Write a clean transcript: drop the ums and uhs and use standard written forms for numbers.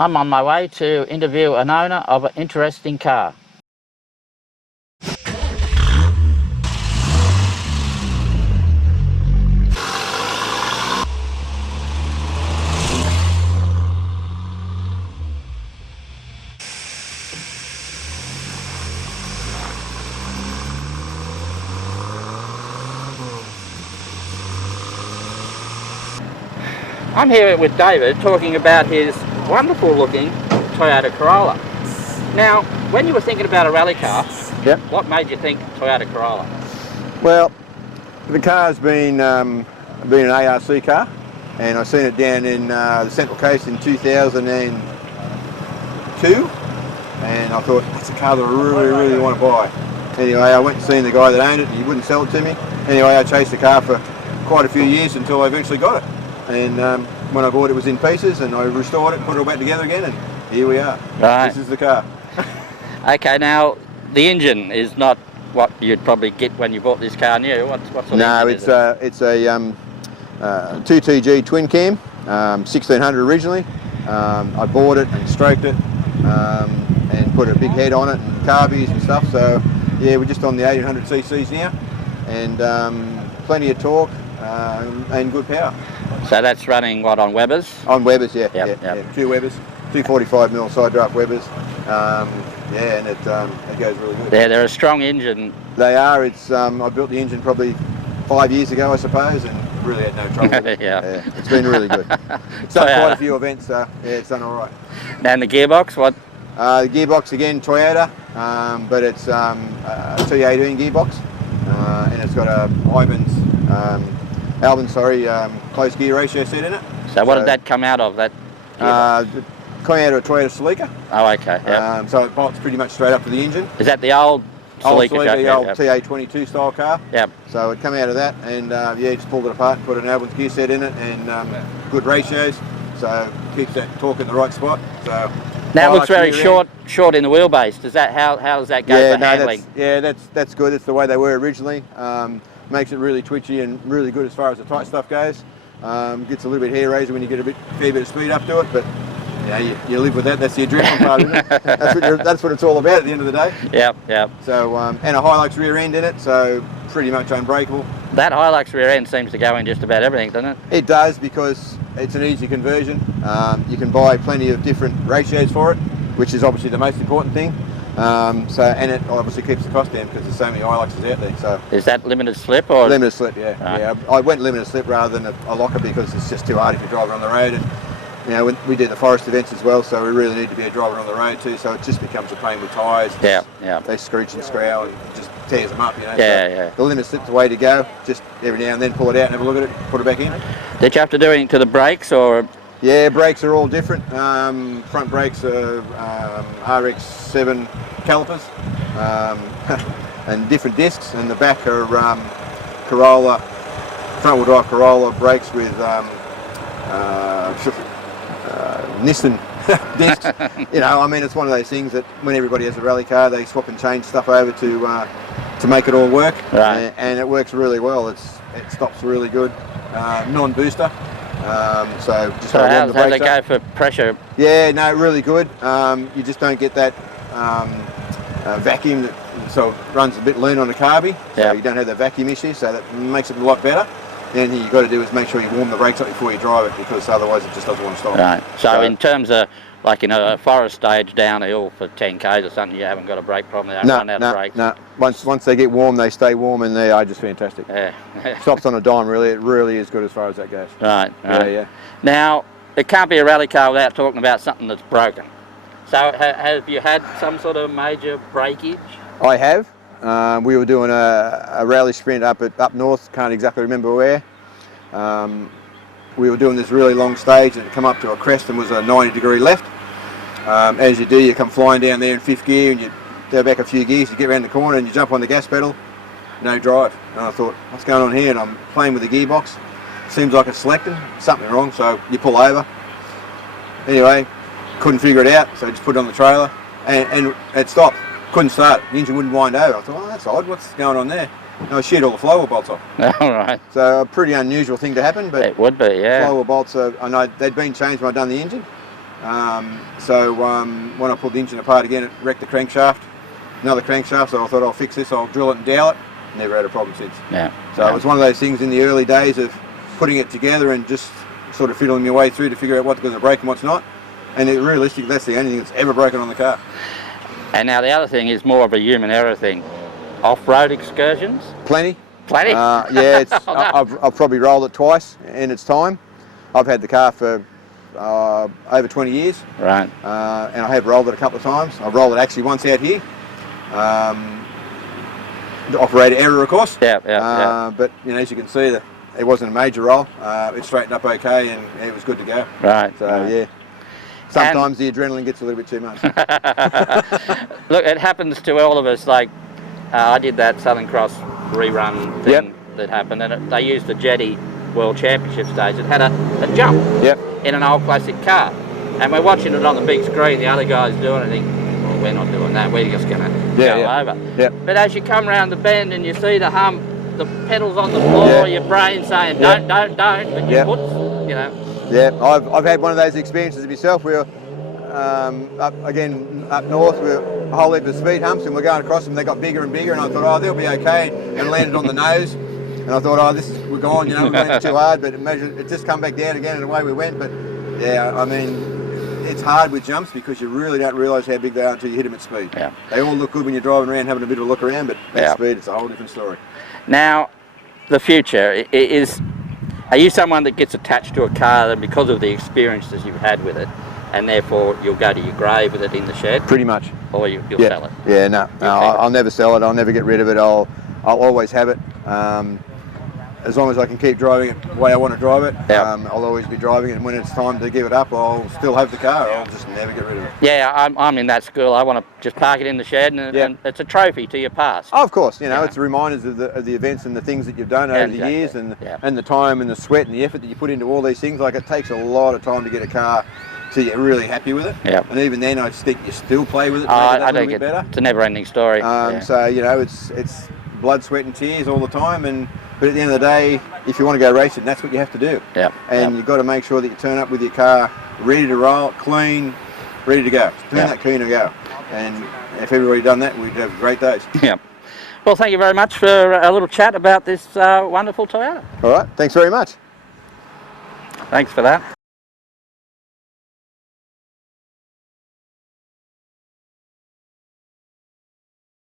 I'm on my way to interview an owner of an interesting car. I'm here with David talking about his wonderful looking Toyota Corolla. Now, when you were thinking about a rally car, Yep. what made you think Toyota Corolla? Well, the car's been an ARC car, and I seen it down in the Central Coast in 2002, and I thought that's a car that I really want to buy. Anyway, I went and seen the guy that owned it, and he wouldn't sell it to me. Anyway, I chased the car for quite a few years until I eventually got it. And when I bought it, it was in pieces, and I restored it, put it all back together again, and here we are. Right. This is the car. Okay, now the engine is not what you'd probably get when you bought this car new. What sort of engine is it? No, it's a 2TG twin cam, 1600 originally. I bought it and stroked it and put a big head on it and carbies and stuff. So yeah, we're just on the 1800 cc's now, and plenty of torque and good power. So that's running what, on Webers? On Webers, yeah, Yep. yeah, two Webers, 245mm side draft Webers. Yeah, and it goes really good. They're a strong engine. They are. It's I built the engine probably 5 years ago, I suppose, and really had no trouble with it. Yeah. It's been really good. It's done quite a few events, so yeah, it's done all right. And the gearbox, what? The gearbox again, Toyota, but it's a T18 gearbox, and it's got a Albin, close gear ratio set in it. So what did that come out of? That coming out of a Toyota Celica. Oh, okay. Yeah. So it bolts pretty much straight up to the engine. Is that the old Celica? The old TA22 style car. Yep. So it come out of that, and yeah, just pulled it apart and put an Albin's gear set in it, and good ratios. So keeps that torque in the right spot. So now it looks very short in the wheelbase. Does that how does that go for handling? That's good. It's the way they were originally. Makes it really twitchy and really good as far as the tight stuff goes. Gets a little bit hair raiser when you get a fair bit of speed up to it, but you live with that. That's the adrenaline part, isn't it? That's what it's all about at the end of the day. Yep. So and a Hilux rear end in it, so pretty much unbreakable. That Hilux rear end seems to go in just about everything, doesn't it? It does, because it's an easy conversion. You can buy plenty of different ratios for it, which is obviously the most important thing. And it obviously keeps the cost down because there's so many Hiluxes out there. So is that limited slip or? Limited slip, yeah. Right. Yeah. I went limited slip rather than a locker because it's just too hard if you're driving on the road. And when we do the forest events as well, so we really need to be a driver on the road too. So it just becomes a pain with tyres. Yeah. They screech and scrowl and it just tears them up. Yeah. The limited slip's the way to go. Just every now and then pull it out and have a look at it, put it back in. Did you have to do anything to the brakes or? Yeah, brakes are all different. Front brakes are RX7 calipers and different discs, and the back are Corolla, front-wheel drive Corolla brakes with Nissan discs. It's one of those things that when everybody has a rally car, they swap and change stuff over to make it all work. Right. And it works really well. It stops really good. Non-booster. So how does it go for pressure? Yeah, no, really good. You just don't get that vacuum that so it runs a bit lean on the carby. So you don't have that vacuum issue, so that makes it a lot better. The only thing you've got to do is make sure you warm the brakes up before you drive it, because otherwise it just doesn't want to stop. Right. So in terms of like a forest stage downhill for 10 k's or something, you haven't got a brake problem. They don't run out of brakes. No. Once they get warm, they stay warm, and they are just fantastic. Yeah. Stops on a dime, really. It really is good as far as that goes. Right. Yeah. Now, it can't be a rally car without talking about something that's broken. So have you had some sort of major breakage? I have. We were doing a rally sprint up north, can't exactly remember where. We were doing this really long stage and it come up to a crest and was a 90-degree left. As you do, you come flying down there in 5th gear and you go back a few gears, you get around the corner and you jump on the gas pedal, no drive. And I thought, what's going on here? And I'm playing with the gearbox. Seems like it's selecting, something wrong, so you pull over. Anyway, couldn't figure it out, so I just put it on the trailer, and it stopped. Couldn't start. The engine wouldn't wind over. I thought, oh, that's odd. What's going on there? No, shit, all the flow bolts off. All right. So a pretty unusual thing to happen, but It would be, yeah. flow bolts I know they'd been changed when I'd done the engine. So when I pulled the engine apart again, it wrecked the crankshaft. Another crankshaft, so I thought I'll fix this, I'll drill it and dowel it. Never had a problem since. Yeah. So it was one of those things in the early days of putting it together and just sort of fiddling your way through to figure out what's going to break and what's not. And realistically, that's the only thing that's ever broken on the car. And now the other thing is more of a human error thing. Off-road excursions? Plenty. Plenty? Yeah, I've probably rolled it twice in its time. I've had the car for over 20 years. Right. And I have rolled it a couple of times. I've rolled it actually once out here. The operator error, of course. Yeah, yeah. But you know, as you can see, it wasn't a major roll. It straightened up okay, and it was good to go. Right. So right. yeah. Sometimes the adrenaline gets a little bit too much. Look, it happens to all of us. Like I did that Southern Cross rerun thing that happened, and they used the Jetty World Championship stage. It had a jump in an old classic car, and we're watching it on the big screen. The other guys doing it, and think, well, we're not doing that. We're just going to go over. Yeah. But as you come round the bend and you see the hump, the pedals on the floor, your brain saying don't, but your foot's, you know. Yeah, I've had one of those experiences myself. We were up north, we were a whole heap of speed humps, and we're going across them. They got bigger and bigger, and I thought, oh, they'll be okay, and landed on the nose. And I thought, oh, we're gone. You know, we went too hard, but it just come back down again, and away we went. But yeah, I mean, it's hard with jumps because you really don't realise how big they are until you hit them at speed. Yeah. They all look good when you're driving around having a bit of a look around, but at speed, it's a whole different story. Now, the future is. Are you someone that gets attached to a car because of the experiences you've had with it, and therefore you'll go to your grave with it in the shed? Pretty much. Or you'll sell it? Yeah, no, I'll never sell it. I'll never get rid of it. I'll always have it. As long as I can keep driving it the way I want to drive it, I'll always be driving it. And when it's time to give it up, I'll still have the car. I'll just never get rid of it. Yeah, I'm in that school. I want to just park it in the shed, and it's a trophy to your past. Oh, of course, you know, it's reminders of the events and the things that you've done over the years, and the time and the sweat and the effort that you put into all these things. Like, it takes a lot of time to get a car till you're really happy with it. Yeah. And even then, I think you still play with it. I don't get better. It's a never-ending story. So you know, it's blood, sweat, and tears all the time, but at the end of the day, if you want to go racing, that's what you have to do. Yeah. And you've got to make sure that you turn up with your car ready to roll, clean, ready to go. Turn that key and go. And if everybody done that, we'd have great days. Yeah. Well, thank you very much for a little chat about this wonderful Toyota. All right. Thanks very much. Thanks for that.